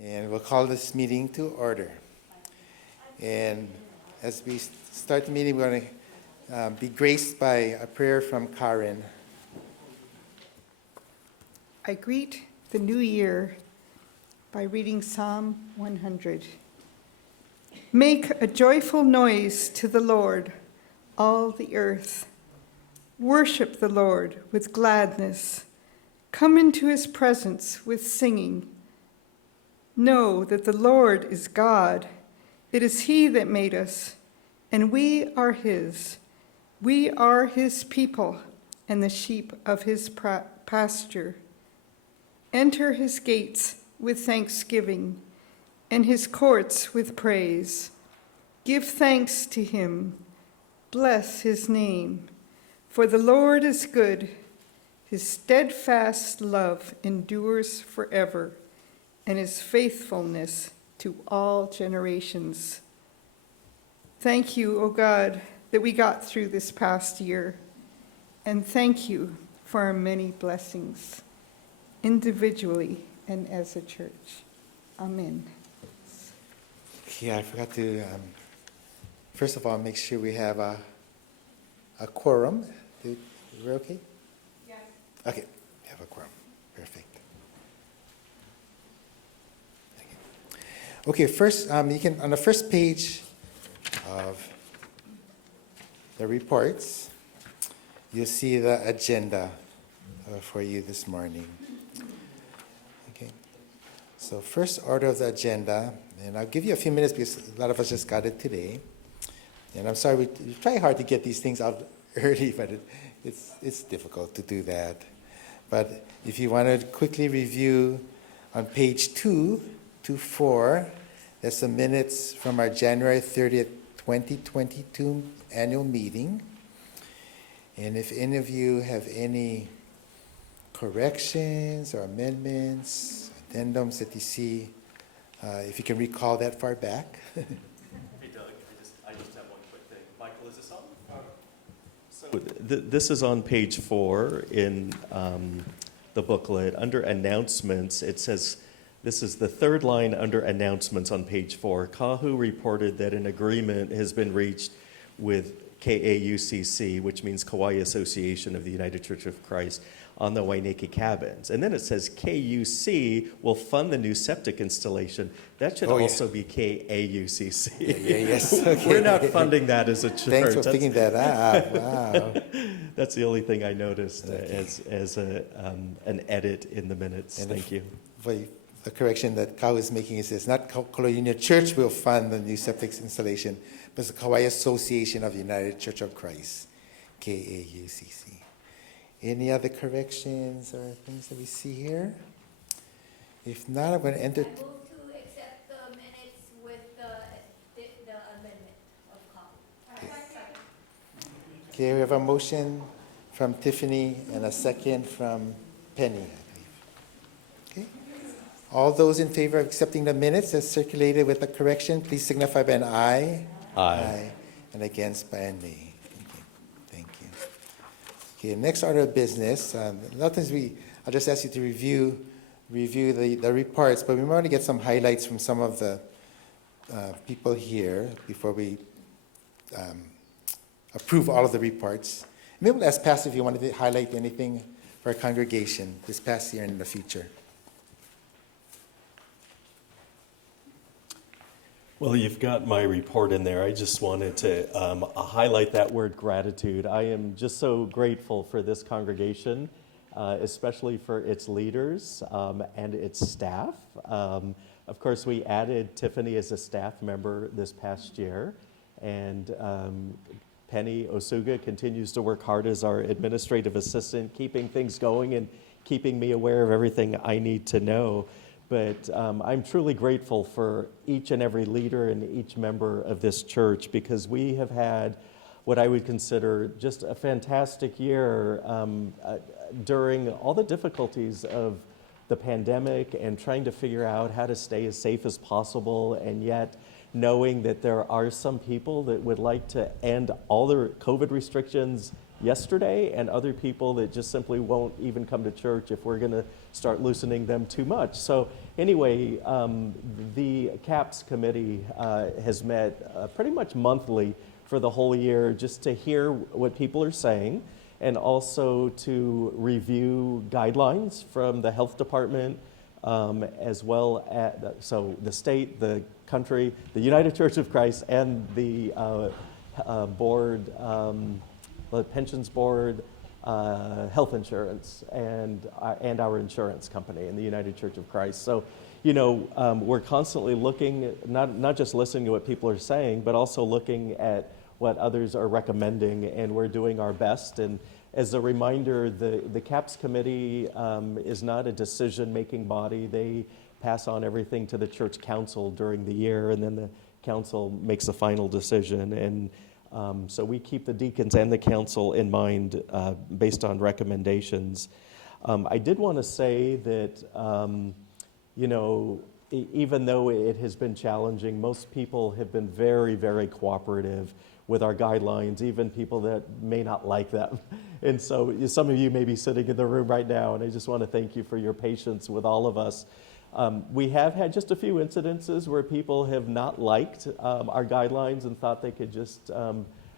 And we'll call this meeting to order. And as we start the meeting, we're going to be graced by a prayer from Karen. I greet the new year by reading Psalm 100. Make a joyful noise to the Lord, all the earth. Worship the Lord with gladness. Come into his presence with singing. Know that the Lord is God. It is he that made us, and we are his. We are his people and the sheep of his pasture. Enter his gates with thanksgiving and his courts with praise. Give thanks to him. Bless his name. For the Lord is good. His steadfast love endures forever, and his faithfulness to all generations. Thank you, O God, that we got through this past year, and thank you for our many blessings, individually and as a church. Amen. Yeah, I forgot to, first of all, make sure we have a quorum. We're okay? Yes. Okay, we have a quorum. Perfect. Thank you. Okay, first, you can, on the first page of the reports, you'll see the agenda for you this morning. Okay, so first order of the agenda, and I'll give you a few minutes because a lot of us just got it today. And I'm sorry, we try hard to get these things out early, but it's difficult to do that. But if you want to quickly review on page 2 to 4, that's the minutes from our January 30th, 2022 annual meeting. And if any of you have any corrections or amendments, addendums that you see, if you can recall that far back. Hey Doug, I just have one quick thing. Michael, is this on? So this is on page 4 in the booklet. Under announcements, it says, this is the third line under announcements on page 4. Kahu reported that an agreement has been reached with KAUCC, which means Kauai Association of the United Church of Christ, on the Wainiki cabins. And then it says KUC will fund the new septic installation. That should also be KAUCC. Yes. Okay. We're not funding that as a church. Thanks for picking that up. Wow. That's the only thing I noticed as an edit in the minutes. And Thank you. For the correction that Kau is making, it says not Kōloa Union Church will fund the new septic installation, but it's the Kauai Association of the United Church of Christ, KAUCC. Any other corrections or things that we see here? If not, I'm going to enter. I move to accept the minutes with the amendment of Kau. Okay, we have a motion from Tiffany and a second from Penny, I believe. Okay. All those in favor of accepting the minutes as circulated with the correction, please signify by an aye. Aye. And against by a nay. Thank you. Okay, next order of business. I'll just ask you to review the reports, but we want to get some highlights from some of the people here before we approve all of the reports. Maybe we'll ask Pastor if you wanted to highlight anything for our congregation this past year and in the future. Well, you've got my report in there. I just wanted to highlight that word gratitude. I am just so grateful for this congregation, especially for its leaders and its staff. Of course, we added Tiffany as a staff member this past year, and Penny Osuga continues to work hard as our administrative assistant, keeping things going and keeping me aware of everything I need to know. But I'm truly grateful for each and every leader and each member of this church, because we have had what I would consider just a fantastic year during all the difficulties of the pandemic and trying to figure out how to stay as safe as possible, and yet knowing that there are some people that would like to end all the COVID restrictions yesterday, and other people that just simply won't even come to church if we're going to start loosening them too much. So anyway, the CAPS committee has met pretty much monthly for the whole year, just to hear what people are saying, and also to review guidelines from the health department, as well as so the state, the country, the United Church of Christ, and the board, the pensions board, health insurance, and our insurance company in the United Church of Christ. So, we're constantly looking, not just listening to what people are saying, but also looking at what others are recommending, and we're doing our best. And as a reminder, the CAPS committee is not a decision-making body. They pass on everything to the church council during the year, and then the council makes the final decision. And so we keep the deacons and the council in mind based on recommendations. I did want to say that, even though it has been challenging, most people have been very, very cooperative with our guidelines, even people that may not like them. And so some of you may be sitting in the room right now, and I just want to thank you for your patience with all of us. We have had just a few incidences where people have not liked our guidelines and thought they could just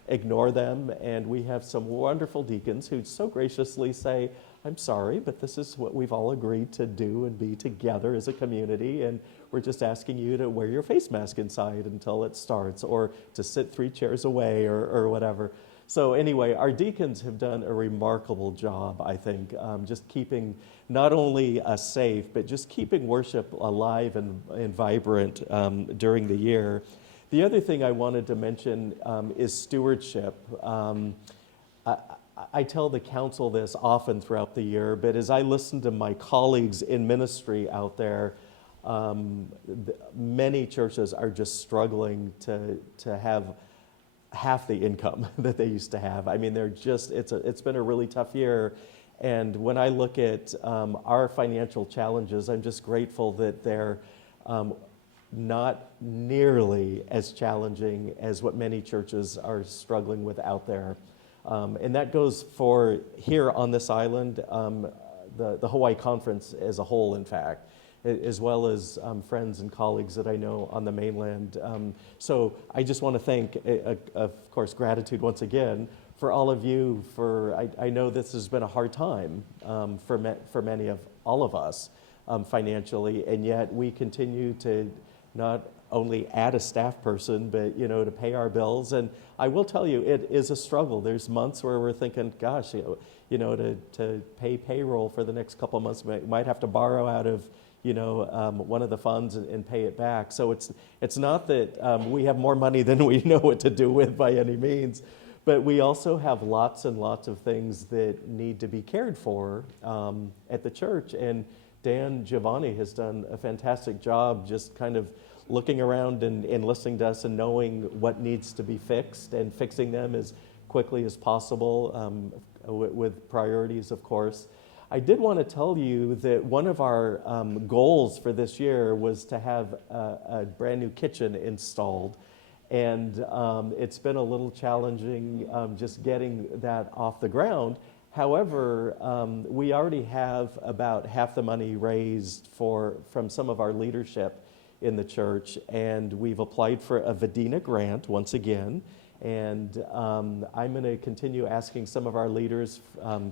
ignore them. And we have some wonderful deacons who so graciously say, I'm sorry, but this is what we've all agreed to do and be together as a community. And we're just asking you to wear your face mask inside until it starts, or to sit 3 chairs away, or whatever. So anyway, our deacons have done a remarkable job, I think, just keeping not only us safe, but just keeping worship alive and vibrant during the year. The other thing I wanted to mention is stewardship. I tell the council this often throughout the year, but as I listen to my colleagues in ministry out there, many churches are just struggling to have half the income that they used to have. I mean, it's been a really tough year. And when I look at our financial challenges, I'm just grateful that they're not nearly as challenging as what many churches are struggling with out there. And that goes for here on this island, the Hawaii Conference as a whole, in fact, as well as friends and colleagues that I know on the mainland. So I just want to thank, of course, gratitude once again for all of you. I know this has been a hard time for many of all of us financially, and yet we continue to not only add a staff person, but to pay our bills. And I will tell you, it is a struggle. There's months where we're thinking, gosh, to pay payroll for the next couple of months, we might have to borrow out of one of the funds and pay it back. So it's not that we have more money than we know what to do with by any means, but we also have lots and lots of things that need to be cared for at the church. And Dan Giovanni has done a fantastic job just kind of looking around and listening to us and knowing what needs to be fixed and fixing them as quickly as possible with priorities, of course. I did want to tell you that one of our goals for this year was to have a brand new kitchen installed. And it's been a little challenging just getting that off the ground. However, we already have about half the money raised from some of our leadership in the church, and we've applied for a Vidina grant once again. And I'm going to continue asking some of our leaders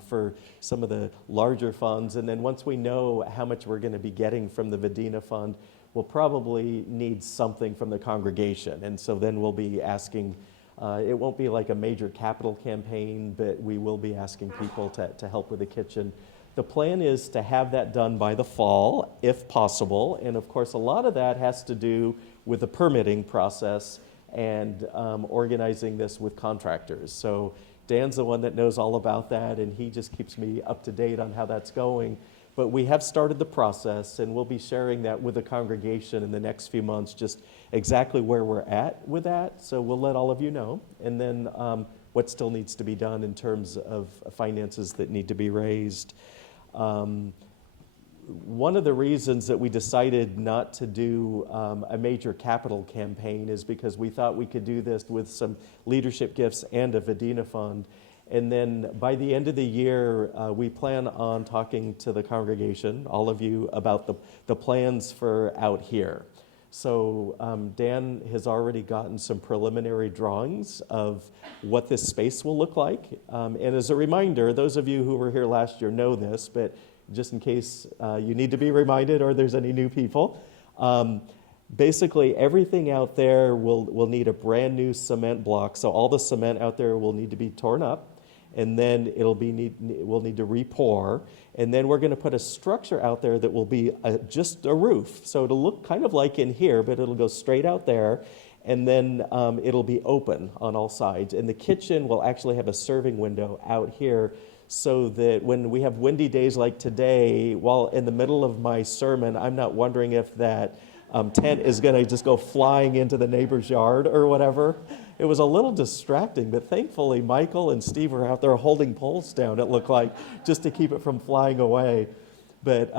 for some of the larger funds. And then once we know how much we're going to be getting from the Vidina fund, we'll probably need something from the congregation. And so then we'll be asking, it won't be like a major capital campaign, but we will be asking people to help with the kitchen. The plan is to have that done by the fall, if possible. And of course, a lot of that has to do with the permitting process and organizing this with contractors. So Dan's the one that knows all about that, and he just keeps me up to date on how that's going. But we have started the process, and we'll be sharing that with the congregation in the next few months, just exactly where we're at with that. So we'll let all of you know. And then what still needs to be done in terms of finances that need to be raised. One of the reasons that we decided not to do a major capital campaign is because we thought we could do this with some leadership gifts and a Vidina fund. And then by the end of the year, we plan on talking to the congregation, all of you, about the plans for out here. So Dan has already gotten some preliminary drawings of what this space will look like. And as a reminder, those of you who were here last year know this, but just in case you need to be reminded or there's any new people, basically everything out there will need a brand new cement block. So all the cement out there will need to be torn up, and then we'll need to re-pour, and then we're going to put a structure out there that will be just a roof. So it'll look kind of like in here, but it'll go straight out there, and then it'll be open on all sides. And the kitchen will actually have a serving window out here, so that when we have windy days like today, while in the middle of my sermon, I'm not wondering if that tent is going to just go flying into the neighbor's yard or whatever. It was a little distracting, but thankfully Michael and Steve were out there holding poles down, it looked like, just to keep it from flying away. But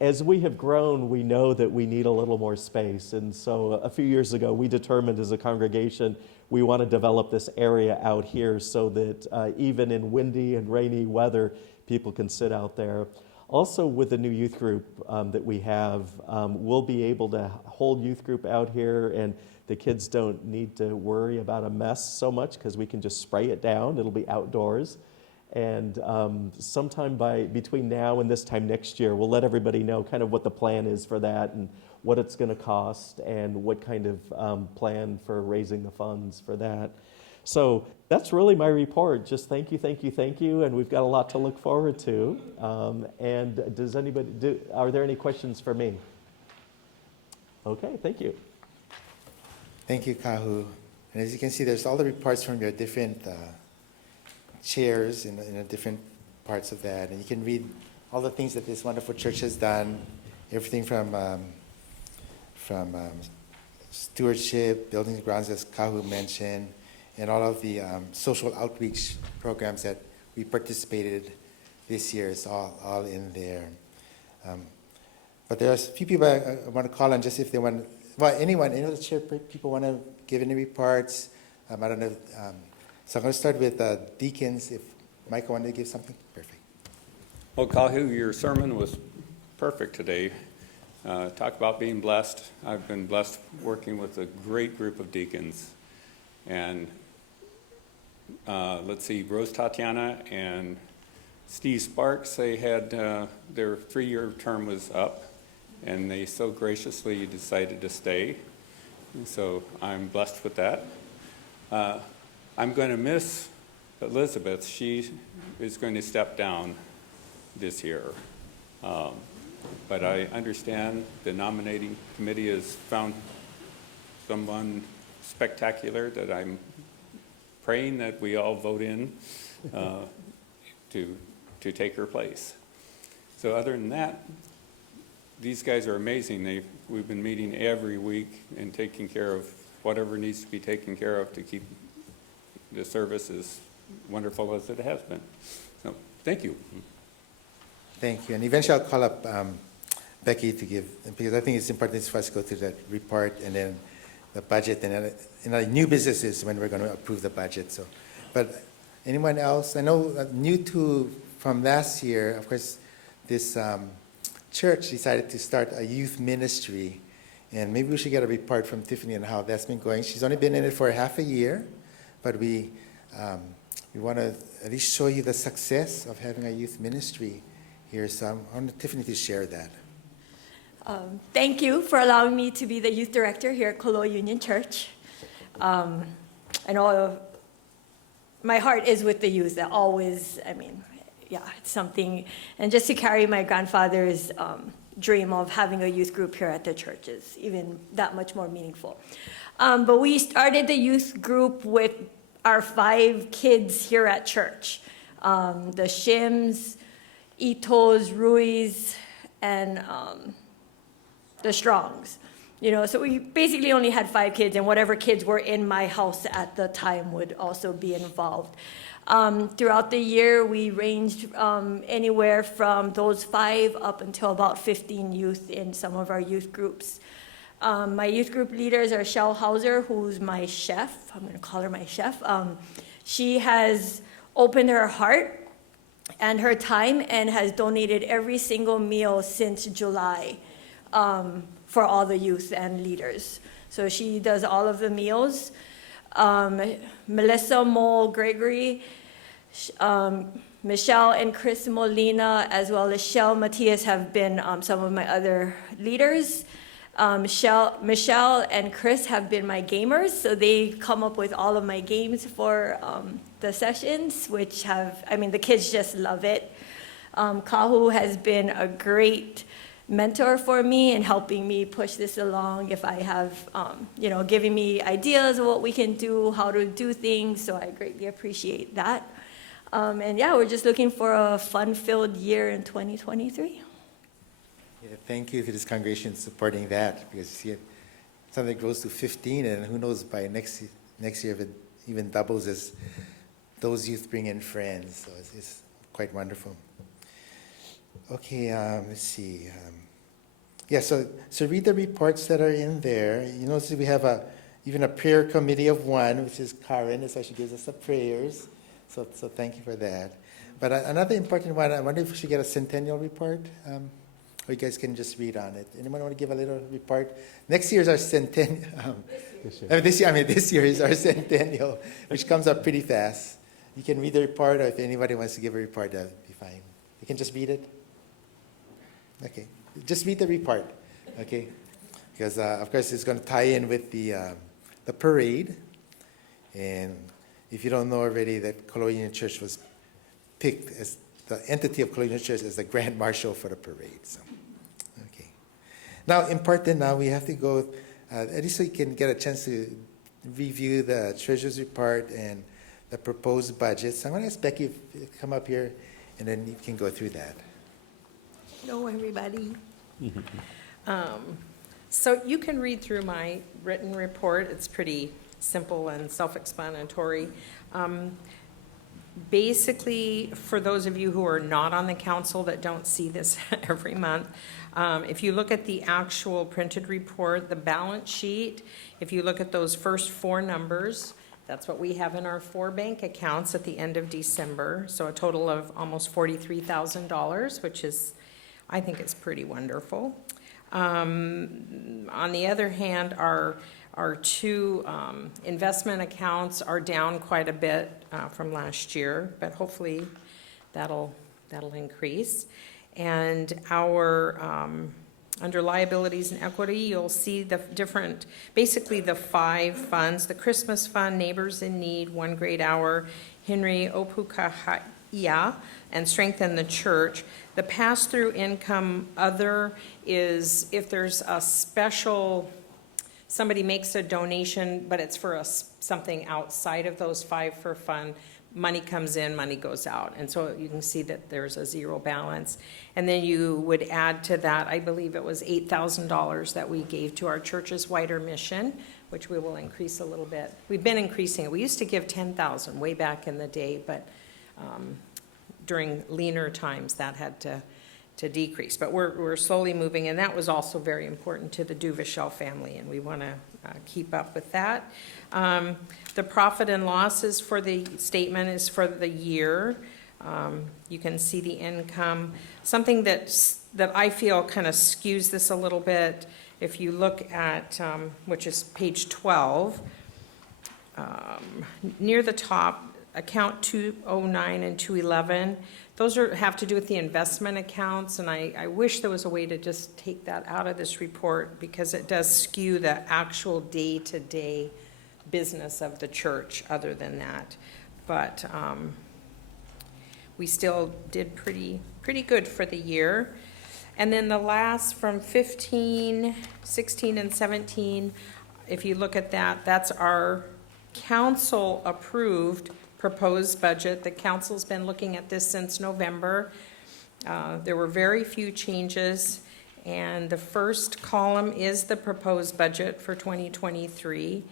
as we have grown, we know that we need a little more space. And so a few years ago, we determined as a congregation, we want to develop this area out here so that even in windy and rainy weather, people can sit out there. Also, with the new youth group that we have, we'll be able to hold youth group out here, and the kids don't need to worry about a mess so much because we can just spray it down. It'll be outdoors. And sometime between now and this time next year, we'll let everybody know kind of what the plan is for that and what it's going to cost and what kind of plan for raising the funds for that. So that's really my report. Just thank you, and we've got a lot to look forward to. And are there any questions for me? Okay, thank you. Thank you, Kahu. And as you can see, there's all the reports from your different chairs in the different parts of that. And you can read all the things that this wonderful church has done, everything from stewardship, buildings and grounds, as Kahu mentioned, and all of the social outreach programs that we participated this year. It's all in there. But there are a few people I want to call on just if they want. Well, any of the chair people want to give any reports? I don't know. So I'm going to start with deacons. If Michael wanted to give something, perfect. Well, Kahu, your sermon was perfect today. Talk about being blessed. I've been blessed working with a great group of deacons. And let's see, Rose Tatiana and Steve Sparks, they had their 3-year term was up, and they so graciously decided to stay. And so I'm blessed with that. I'm going to miss Elizabeth. She is going to step down this year. But I understand the nominating committee has found someone spectacular that I'm praying that we all vote in to take her place. So other than that, these guys are amazing. We've been meeting every week and taking care of whatever needs to be taken care of to keep the service as wonderful as it has been. So thank you. Thank you. And eventually I'll call up Becky to give, because I think it's important for us to go through that report and then the budget, and then new businesses when we're going to approve the budget. So, but anyone else? I know from last year, of course, this church decided to start a youth ministry, and maybe we should get a report from Tiffany on how that's been going. She's only been in it for half a year, but we want to at least show you the success of having a youth ministry here. So I want Tiffany to share that. Thank you for allowing me to be the youth director here at Kōloa Union Church. I know my heart is with the youth. That always, it's something. And just to carry my grandfather's dream of having a youth group here at the church is even that much more meaningful. But we started the youth group with our 5 kids here at church. The Shims, Itos, Ruiz, and the Strongs. So we basically only had 5 kids, and whatever kids were in my house at the time would also be involved. Throughout the year, we ranged anywhere from those 5 up until about 15 youth in some of our youth groups. My youth group leaders are Shell Hauser, who's my chef. I'm going to call her my chef. She has opened her heart and her time and has donated every single meal since July for all the youth and leaders. So she does all of the meals. Melissa Mole Gregory, Michelle and Chris Molina, as well as Shell Matias have been some of my other leaders. Michelle and Chris have been my gamers, so they come up with all of my games for the sessions, which have, I mean, the kids just love it. Kahu has been a great mentor for me in helping me push this along. If I have, giving me ideas of what we can do, how to do things, so I greatly appreciate that. And yeah, we're just looking for a fun-filled year in 2023. Yeah, thank you to this congregation supporting that, because you see it, something that grows to 15, and who knows, by next year if it even doubles as those youth bring in friends. So it's quite wonderful. Okay, let's see. So read the reports that are in there. You notice we have even a prayer committee of one, which is Karen, so she gives us the prayers. So thank you for that. But another important one, I wonder if we should get a centennial report, or you guys can just read on it. Anyone want to give a little report? Next year is our centennial. This year is our centennial, which comes up pretty fast. You can read the report, or if anybody wants to give a report, that would be fine. You can just read it. Okay, just read the report. Okay, because of course it's going to tie in with the parade, and if you don't know already, that Kōloa Union Church was picked as the entity of Kōloa Union Church as the grand marshal for the parade. So, okay. Now, important. Now we have to go. At least so you can get a chance to review the treasurer's report and the proposed budget. So I'm going to ask Becky to come up here, and then you can go through that. Hello, everybody. So you can read through my written report. It's pretty simple and self-explanatory. Basically, for those of you who are not on the council that don't see this every month, if you look at the actual printed report, the balance sheet, if you look at those first four numbers, that's what we have in our 4 bank accounts at the end of December. So a total of almost $43,000, which is, I think it's pretty wonderful. On the other hand, our two investment accounts are down quite a bit from last year, but hopefully that'll increase. And our under liabilities and equity, you'll see the different, basically the 5 funds: the Christmas Fund, Neighbors in Need, One Great Hour, Henry Opukahia, and Strengthen the Church. The pass-through income other is if there's a special, somebody makes a donation, but it's for something outside of those 5 for fun, money comes in, money goes out. And so you can see that there's a zero balance. And then you would add to that, I believe it was $8,000 that we gave to our church's wider mission, which we will increase a little bit. We've been increasing it. We used to give $10,000 way back in the day, but during leaner times that had to decrease. But we're slowly moving, and that was also very important to the Duvichel family, and we want to keep up with that. The profit and losses for the statement is for the year. You can see the income. Something that I feel kind of skews this a little bit, if you look at, which is page 12, near the top, account 209 and 211, those have to do with the investment accounts, and I wish there was a way to just take that out of this report, because it does skew the actual day-to-day business of the church other than that. But we still did pretty good for the year. And then the last from 15, 16, and 17, if you look at that, that's our council approved proposed budget. The council's been looking at this since November. There were very few changes, and the first column is the proposed budget for 2023,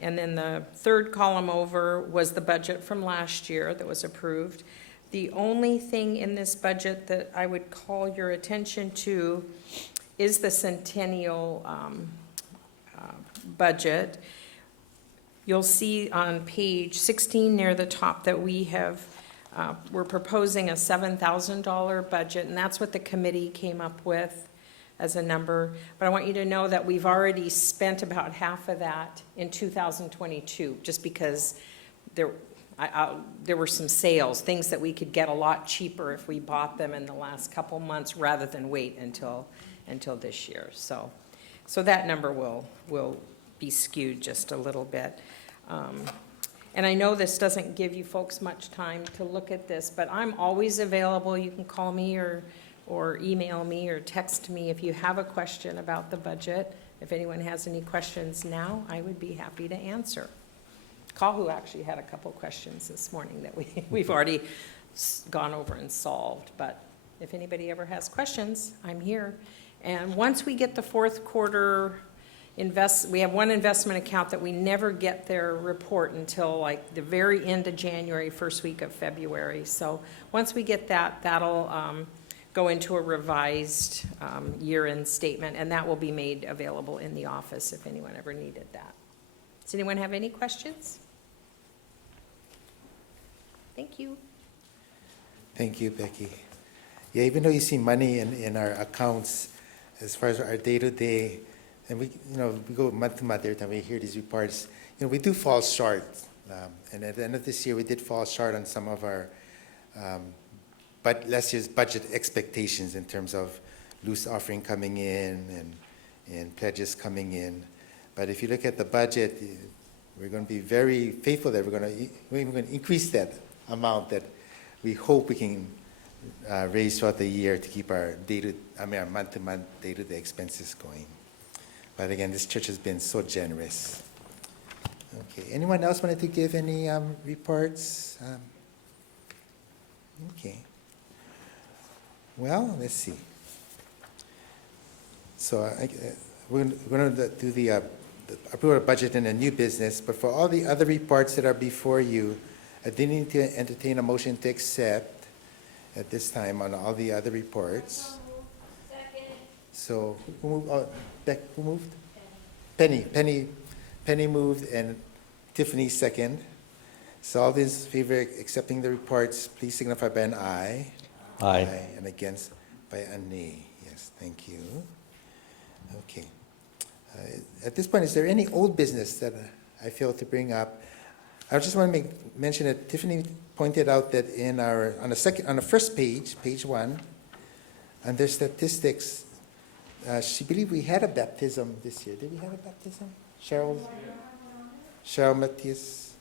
and then the third column over was the budget from last year that was approved. The only thing in this budget that I would call your attention to is the centennial budget. You'll see on page 16 near the top that we have we're proposing a $7,000 budget, and that's what the committee came up with as a number. But I want you to know that we've already spent about half of that in 2022, just because there were some sales, things that we could get a lot cheaper if we bought them in the last couple months rather than wait until this year. So that number will be skewed just a little bit. And I know this doesn't give you folks much time to look at this, but I'm always available. You can call me or email me or text me if you have a question about the budget. If anyone has any questions now, I would be happy to answer. Kahu actually had a couple questions this morning that we've already gone over and solved. But if anybody ever has questions, I'm here. And once we get the fourth quarter we have one investment account that we never get their report until like the very end of January, first week of February. So once we get that, that'll go into a revised year-end statement, and that will be made available in the office if anyone ever needed that. Does anyone have any questions? Thank you. Thank you, Becky. Yeah, even though you see money in our accounts, as far as our day-to-day, and we go month to month every time we hear these reports, we do fall short. And at the end of this year, we did fall short on some of our last year's budget expectations in terms of loose offering coming in and pledges coming in. But if you look at the budget, we're going to be very faithful that we're going to increase that amount that we hope we can raise throughout the year to keep our month-to-month, day-to-day expenses going. But again, this church has been so generous. Okay, anyone else wanted to give any reports? Okay. Well, let's see. So we're going to do the approval of budget and a new business, but for all the other reports that are before you, I did need to entertain a motion to accept at this time on all the other reports. Second. So who moved? Who moved? Penny moved, and Tiffany second. So all those in favor of accepting the reports, please signify by an aye. Aye. And against by a nay. Yes, thank you. Okay. At this point, is there any old business that I failed to bring up? I just want to mention that Tiffany pointed out that on the first page, page 1, under statistics, she believed we had a baptism this year. Did we have a baptism? Cheryl Matthias.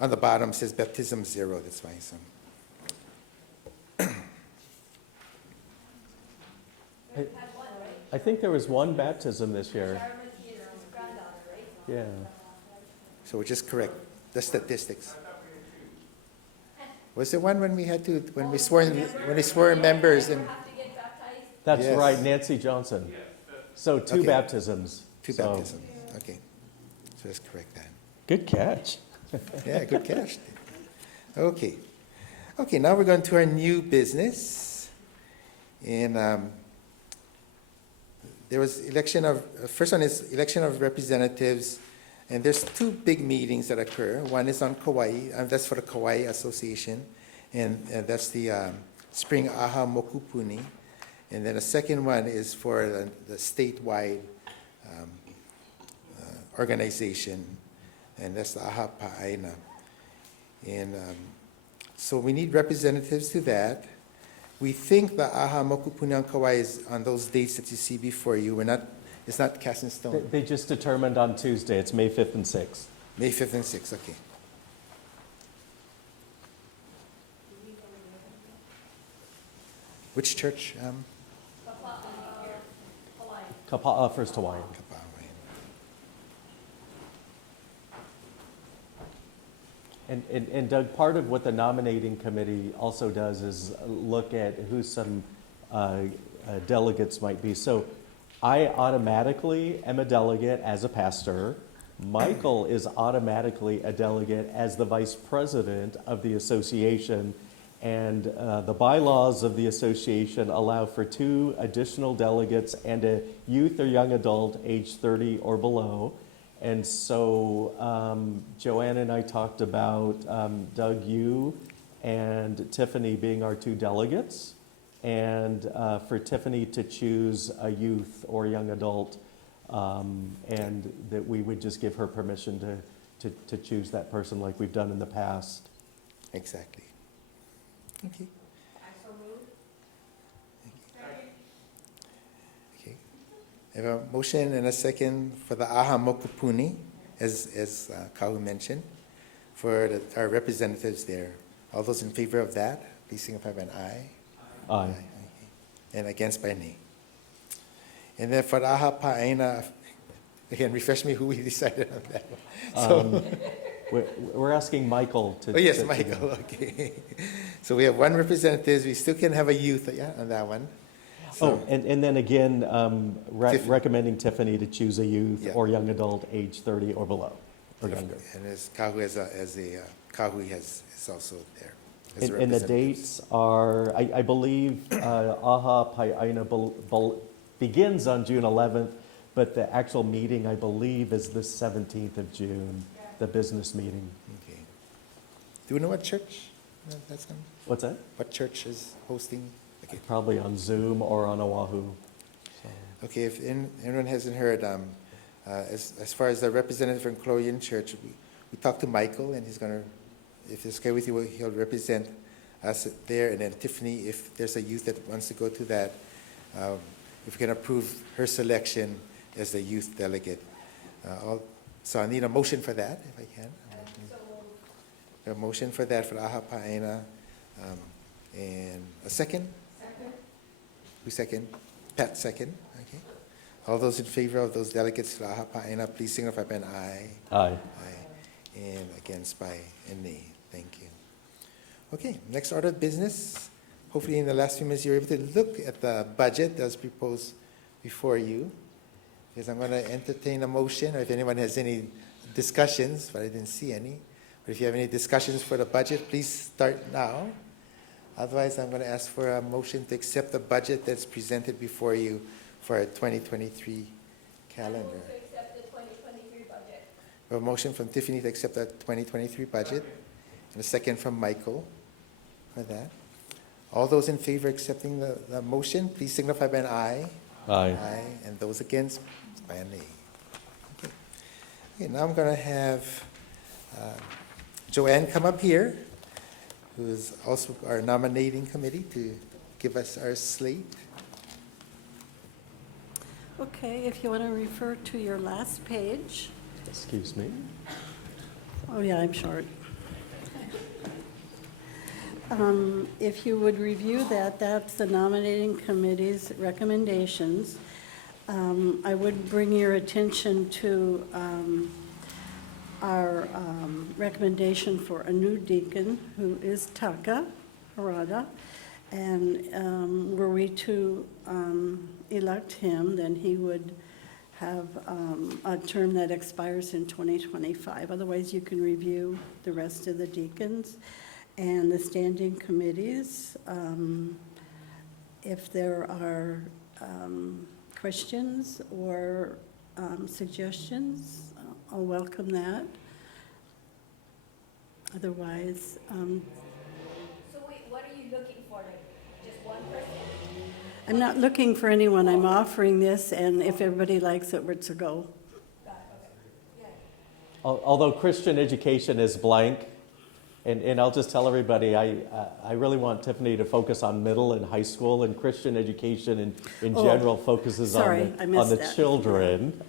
On the bottom says baptism 0. That's why some. I think there was one baptism this year. Yeah. So we'll just correct the statistics. Was there one when we swore members and? That's Yes. right, Nancy Johnson. So two Okay. baptisms. Two So- baptisms. Okay. So let's correct that. Good catch. Yeah, good catch. Okay. Okay, now we're going to our new business. And there was first one is election of representatives. And there's two big meetings that occur. One is on Kauai, that's for the Kauai Association. And that's the Spring Aha Mokupuni. And then the second one is for the statewide organization, and that's the Aha Pa'aina. And so we need representatives to that. We think the Aha Mokupuni on Kauai is on those dates that you see before you. It's not cast in stone. They just determined on Tuesday. It's May 5th and 6th. May 5th and 6th, okay. Which church? Kapa'a First Hawaiian. Kapa'a. And Doug, part of what the nominating committee also does is look at who some delegates might be. So I automatically am a delegate as a pastor. Michael is automatically a delegate as the vice president of the association. And the bylaws of the association allow for 2 additional delegates and a youth or young adult age 30 or below. And so Joanne and I talked about Doug, you, and Tiffany being our two delegates, and for Tiffany to choose a youth or young adult, and that we would just give her permission to choose that person like we've done in the past. Exactly. Okay. Okay. I have a motion and a second for the Aha Mokupuni, as Kahu mentioned, for our representatives there. All those in favor of that, please signify by an aye. Aye. Okay. And against by nay. And then for the Aha Pa'aina, again, refresh me who we decided on that one. So, We're asking Michael to. oh, yes, to- Michael, okay. So we have one representative, we still can have a youth, yeah, on that one. Oh, So, and then again, Tiff- recommending Tiffany to choose a youth Yeah. or young adult age 30 or below, or younger. and as Kahu Kahu is also there. as a And the representative. dates are, I believe, Aha Pai'aina begins on June 11th, but the actual meeting, I believe, is the 17th of June, the business meeting. Okay. Do we know what church that's on? What's that? What church is hosting? Okay. Probably on Zoom or on Oahu. Okay, if anyone hasn't heard, as far as the representative from Kōloa Church, we talked to Michael, and he's going to, if it's okay with you, he'll represent us there. And then Tiffany, if there's a youth that wants to go to that, if we can approve her selection as the youth delegate. So I need a motion for that, if I can. A motion for that for Aha Pa'aina, and a second? Second. Who second? Pat second, okay. All those in favor of those delegates to Aha Pa'aina, please signify by an aye. Aye. Aye. And against by a nay. Thank you. Okay, next order of business. Hopefully in the last few minutes you're able to look at the budget that was proposed before you. Because I'm going to entertain a motion, or if anyone has any discussions, but I didn't see any. But if you have any discussions for the budget, please start now. Otherwise, I'm going to ask for a motion to accept the budget that's presented before you for our 2023 calendar. I move to accept the 2023 budget. We have a motion from Tiffany to accept the 2023 budget, and a second from Michael for that. All those in favor of accepting the motion, please signify by an aye. Aye. Aye. And those against, by a nay. Okay. Okay, now I'm going to have Joanne come up here, who is also our nominating committee, to give us our slate. Okay, if you want to refer to your last page. Excuse me. Oh, yeah, I'm short. If you would review that, that's the nominating committee's recommendations. I would bring your attention to our recommendation for a new deacon, who is Taka Harada. And were we to elect him, then he would have a term that expires in 2025. Otherwise, you can review the rest of the deacons and the standing committees. If there are questions or suggestions, I'll welcome that. Otherwise, So wait, what are you looking for? Like, just one person? I'm not looking for anyone. I'm offering this, and if everybody likes it, we're to go. Although Christian education is blank, and I'll just tell everybody, I really want Tiffany to focus on middle and high school, and Christian education in Oh, general focuses sorry, I on missed the that. children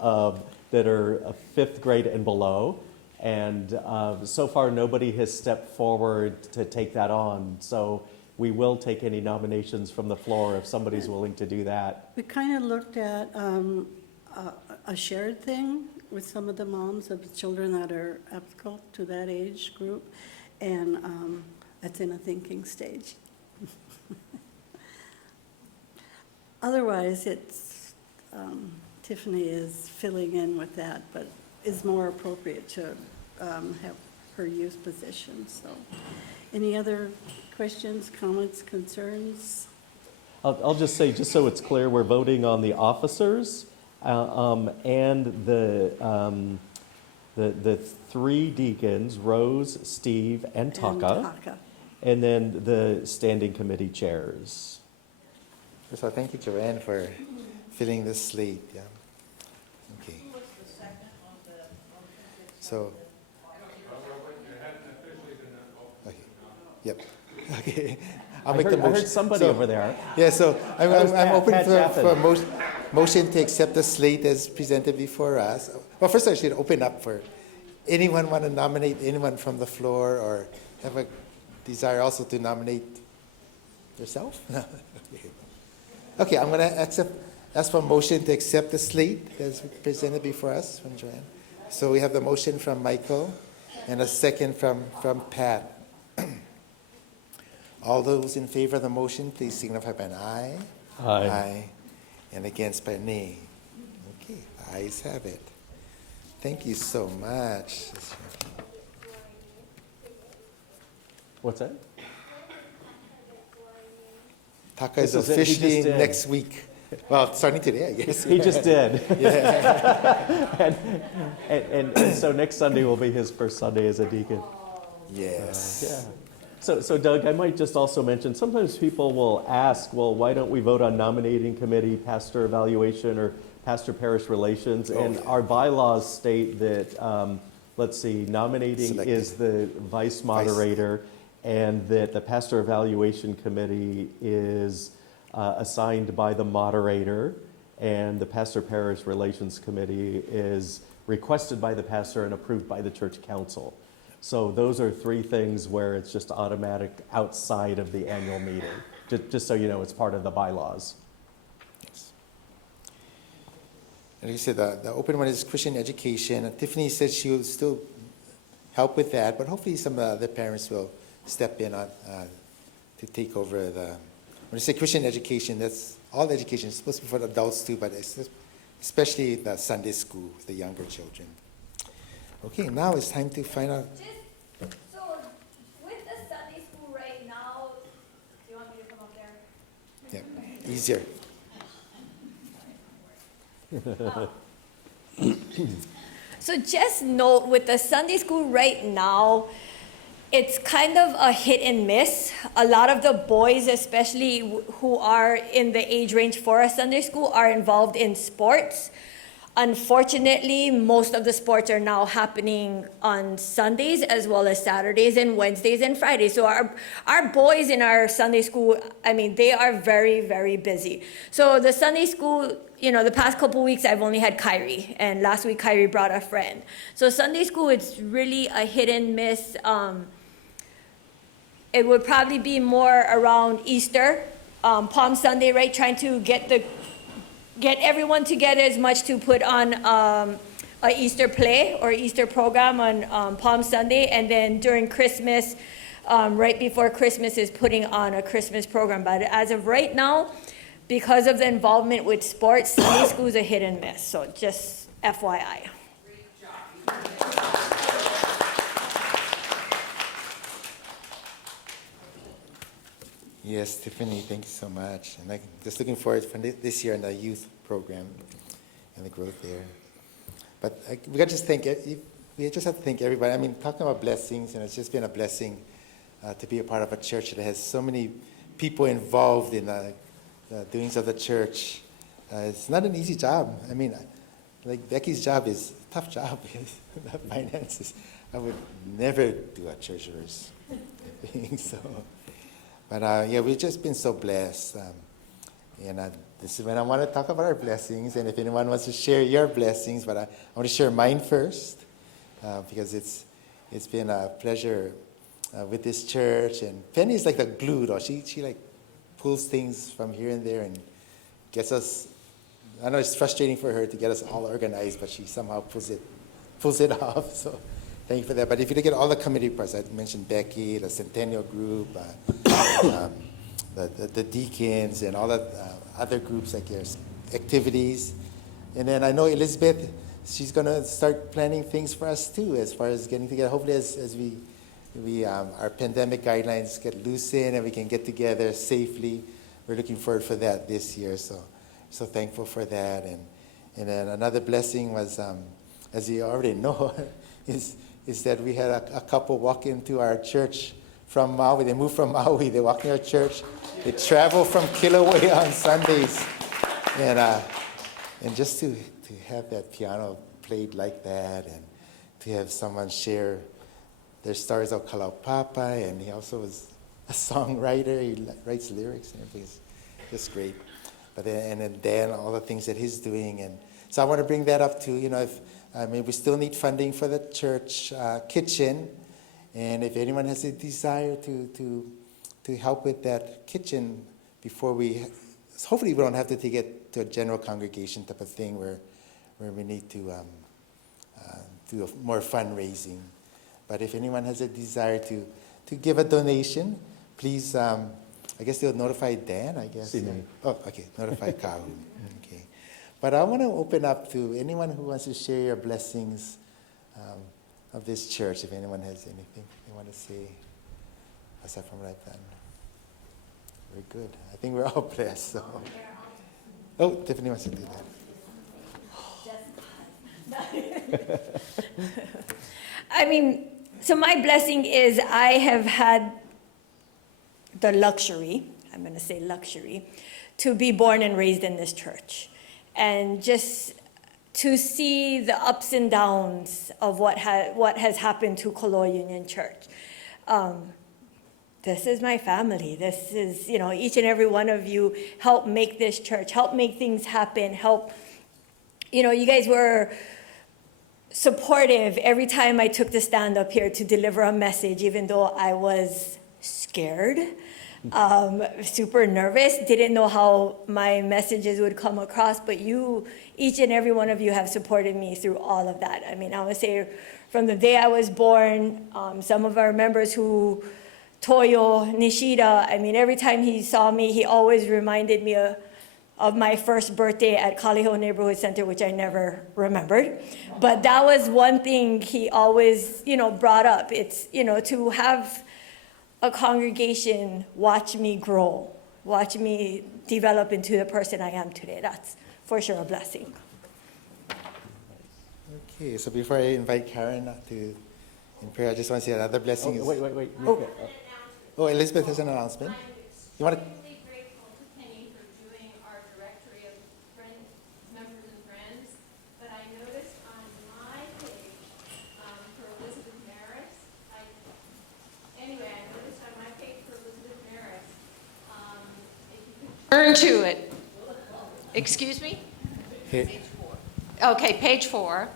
that are fifth grade and below. And so far, nobody has stepped forward to take that on. So we will take any nominations from the floor if somebody's willing to do that. We kind of looked at a shared thing with some of the moms of children that are applicable to that age group, and that's in a thinking stage. Otherwise, it's Tiffany is filling in with that, but is more appropriate to have her youth position. So, any other questions, comments, concerns? I'll just say, just so it's clear, we're voting on the officers and the the three deacons, Rose, Steve, and Taka, and then the standing committee chairs. So thank you, Joanne, for filling the slate. Yeah. Okay. So. Okay. Yep. Okay. I'll make the motion. I heard somebody over there. Yeah. So I'm Pat open Chaffin. for a motion to accept the slate as presented before us. Well, first I should open up for anyone want to nominate anyone from the floor or have a desire also to nominate yourself. Okay, I'm going to ask for a motion to accept the slate as presented before us from Joanne. So we have the motion from Michael and a second from Pat. All those in favor of the motion, please signify by an aye. Aye. Aye. And against by nay. Okay, the ayes have it. Thank you so much. What's that? Taka is This is it, he just officially did. next week. Well, starting today, I guess. He just did. Yeah. And so next Sunday will be his first Sunday as a deacon. Yes. Yeah. So Doug, I might just also mention, sometimes people will ask, well, why don't we vote on nominating committee, pastor evaluation, or pastor parish relations? And yeah. our bylaws state that, let's see, nominating Selected. is the vice moderator, and that the pastor evaluation committee is assigned by the moderator, and the pastor parish relations committee is requested by the pastor and approved by the church council. So those are three things where it's just automatic outside of the annual meeting. Just so you know, it's part of the bylaws. Yes. And like you said, the open one is Christian education. And Tiffany said she will still help with that, but hopefully some of the other parents will step in on, to take over the. When I say Christian education, that's all education. It's supposed to be for the adults too, but it's especially the Sunday school, the younger children. Okay, now it's time to find out. So with the Sunday school right now, do you want me to come up there? Yeah, easier. So just note with the Sunday school right now, it's kind of a hit and miss. A lot of the boys, especially who are in the age range for a Sunday school, are involved in sports. Unfortunately, most of the sports are now happening on Sundays as well as Saturdays and Wednesdays and Fridays. So our boys in our Sunday school, I mean, they are very, very busy. So the Sunday school, you know, the past couple weeks I've only had Kyrie, and last week Kyrie brought a friend. So Sunday school, it's really a hit and miss. It would probably be more around Easter, Palm Sunday, right? Trying to get everyone together as much to put on a Easter play or Easter program on Palm Sunday, and then during Christmas, right before Christmas, is putting on a Christmas program. But as of right now, because of the involvement with sports, Sunday school is a hit and miss. So just FYI. Yes, Tiffany, thank you so much. And I'm just looking forward for this year in the youth program and the growth there. But we got to just we just have to thank everybody. I mean, talking about blessings, it's just been a blessing to be a part of a church that has so many people involved in the doings of the church. It's not an easy job. I mean, like Becky's job is a tough job. The finances. I would never do a treasurer's thing, so. But yeah, we've just been so blessed. And this is when I want to talk about our blessings. And if anyone wants to share your blessings, but I want to share mine first because it's been a pleasure with this church. And Penny's like the glue, though. She like pulls things from here and there and gets us. I know it's frustrating for her to get us all organized, but she somehow pulls it off. So. Thank you for that. But if you look at all the committee parts, I mentioned Becky, the Centennial Group, the deacons, and all the other groups like your activities. And then I know Elizabeth, she's going to start planning things for us too, as far as getting together. Hopefully, as we our pandemic guidelines get loosened and we can get together safely. We're looking forward for that this year. So thankful for that. And then another blessing was, as you already know. is that we had a couple walk into our church from Maui. They moved from Maui. They walked in our church. They travel from Kilauea on Sundays. And just to have that piano played like that, and to have someone share their stories of Kalaupapa, and he also is a songwriter. He writes lyrics and everything. It's just great. But then Dan, all the things that he's doing, and so I want to bring that up too. If we still need funding for the church kitchen, and if anyone has a desire to help with that kitchen before hopefully we don't have to take it to a general congregation type of thing where we need to do more fundraising. But if anyone has a desire to give a donation, please, I guess they'll notify Dan, I guess. Oh, okay, notify Kau. Okay. But I want to open up to anyone who wants to share your blessings of this church, if anyone has anything they want to say, aside from what I've done. Very good. I think we're all blessed. So. Oh, Tiffany wants to do that. So my blessing is I have had the luxury, I'm going to say luxury, to be born and raised in this church. And just to see the ups and downs of what has happened to Kōloa Union Church. This is my family. This is, each and every one of you help make this church, help make things happen, you guys were supportive every time I took the stand up here to deliver a message, even though I was scared, super nervous, didn't know how my messages would come across, but each and every one of you have supported me through all of that. I would say from the day I was born, some of our members Toyo, Nishida, every time he saw me, he always reminded me of my first birthday at Kaliho Neighborhood Center, which I never remembered. But that was one thing he always, brought up. It's, to have a congregation watch me grow, watch me develop into the person I am today. That's for sure a blessing. Okay, so before I invite Karen in prayer, I just want to say another blessing is... Wait. Oh, Elizabeth has an announcement. You want to... Extremely grateful to Penny for doing our directory of members and friends, but I noticed on my page for Elizabeth Maris, I noticed on my page for Elizabeth Maris, if you could turn to it. Excuse me? Hey. Okay, page 4.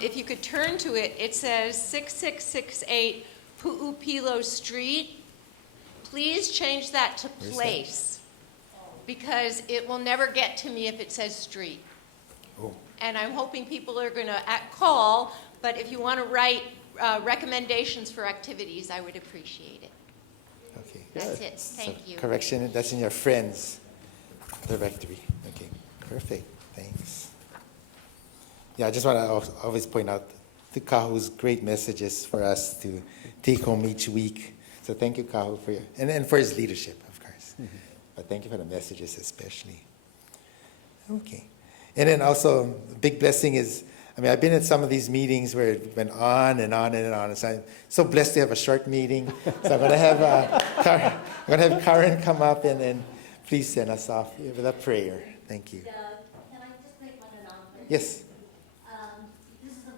If you could turn to it, it says 6668 Pu'upilo Street. Please change that to place, because it will never get to me if it says street. Oh. And I'm hoping people are going to call, but if you want to write recommendations for activities, I would appreciate it. Okay. That's it. Thank you. Correction, that's in your friends directory. Okay, perfect. Thanks. Yeah, I just want to always point out to Kahu's great messages for us to take home each week. So thank you, Kahu, for and for his leadership, of course. Mm-hmm. But thank you for the messages especially. Okay. And then also, a big blessing is, I've been at some of these meetings where it went on and on and on. So I'm so blessed to have a short meeting. So I'm going to have Karen come up and please send us off with a prayer. Thank you. Can I just make one announcement? Yes. This is the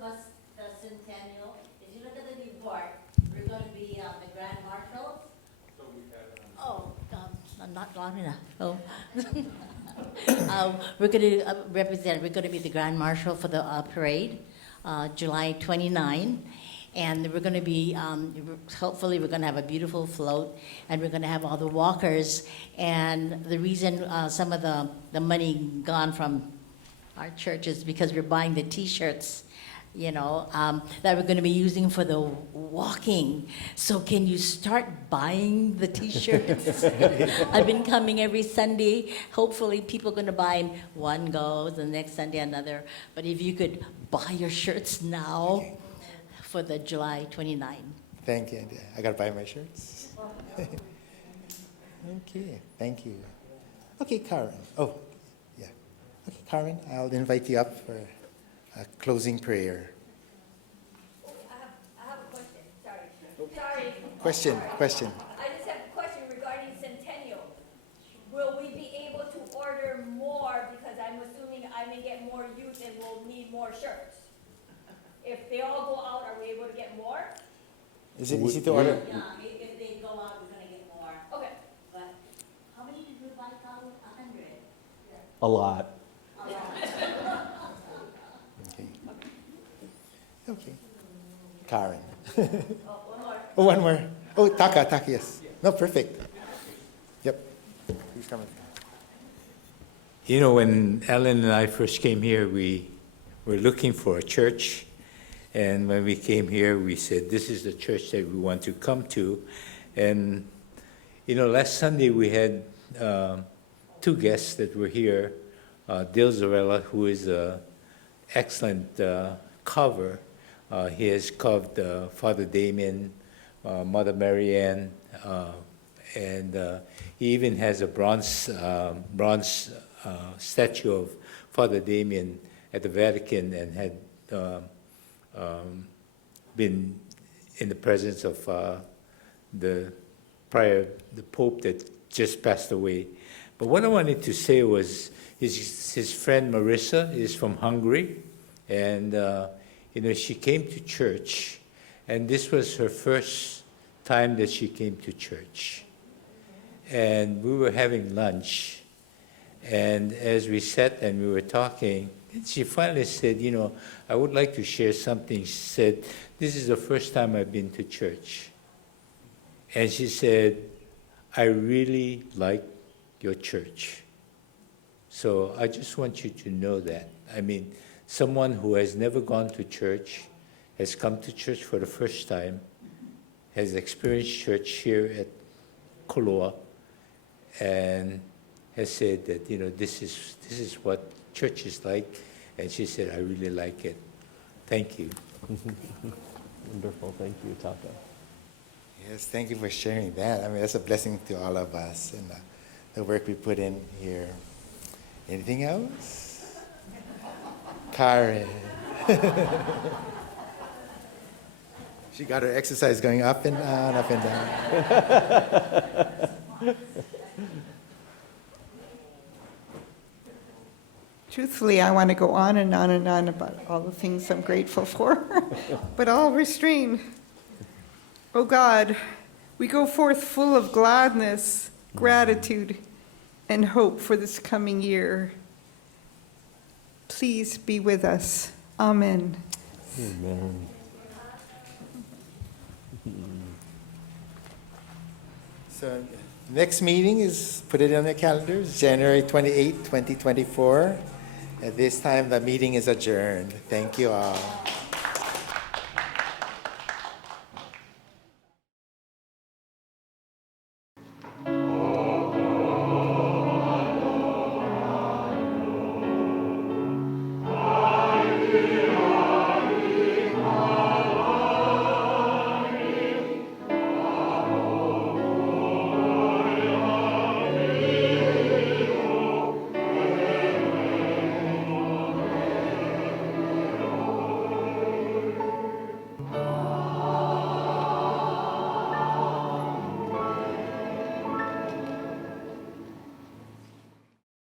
centennial. If you look at the new board, we're going to be the Grand Marshals. Not long enough. Oh. We're going to represent, we're going to be the Grand Marshal for the parade, July 29. And we're going to be, hopefully we're going to have a beautiful float, and we're going to have all the walkers. And the reason some of the money gone from our church is because we're buying the T-shirts, that we're going to be using for the walking. So can you start buying the T-shirts? I've been coming every Sunday. Hopefully people are going to buy them. One goes, the next Sunday another. But if you could buy your shirts now for the July 29. Thank you. I got to buy my shirts. Okay, thank you. Okay, Karen. Oh, yeah. Okay, Karen, I'll invite you up for a closing prayer. Question. I just have a question regarding Centennial. Will we be able to order more, because I'm assuming I may get more youth and will need more shirts? If they all go out, are we able to get more? Is it easy to order? Yeah, if they go out, we're gonna get more. Okay. But how many did we buy, Carl? 100? A lot. Okay. Okay. Karen. Oh, one more. Oh, one more. Oh, Taka, yes. No, perfect. Yep. Who's coming? You know, when Ellen and I first came here, we were looking for a church. And when we came here, we said, this is the church that we want to come to. And, you know, last Sunday we had two guests that were here. Dale Zarella, who is an excellent cover. He has covered Father Damien, Mother Marianne, and he even has a bronze statue of Father Damien at the Vatican, and had been in the presence of the Pope that just passed away. But what I wanted to say was his friend Marissa is from Hungary, and you know, she came to church, and this was her first time that she came to church. And we were having lunch, and as we sat and we were talking, she finally said, you know, I would like to share something. She said, this is the first time I've been to church. And she said, I really like your church. So I just want you to know that. I mean, someone who has never gone to church, has come to church for the first time, has experienced church here at Kōloa, and has said that, you know, this is what church is like. And she said, I really like it. Thank you. Wonderful. Thank you, Taka. Yes, thank you for sharing that. I mean, that's a blessing to all of us and the work we put in here. Anything else? Karen. She got her exercise going up and down, up and down. Truthfully, I want to go on and on and on about all the things I'm grateful for, but I'll restrain. Oh God, we go forth full of gladness, gratitude, and hope for this coming year. Please be with us. Amen. Amen. So next meeting is, put it on your calendars, January 28, 2024. At this time, the meeting is adjourned. Thank you all.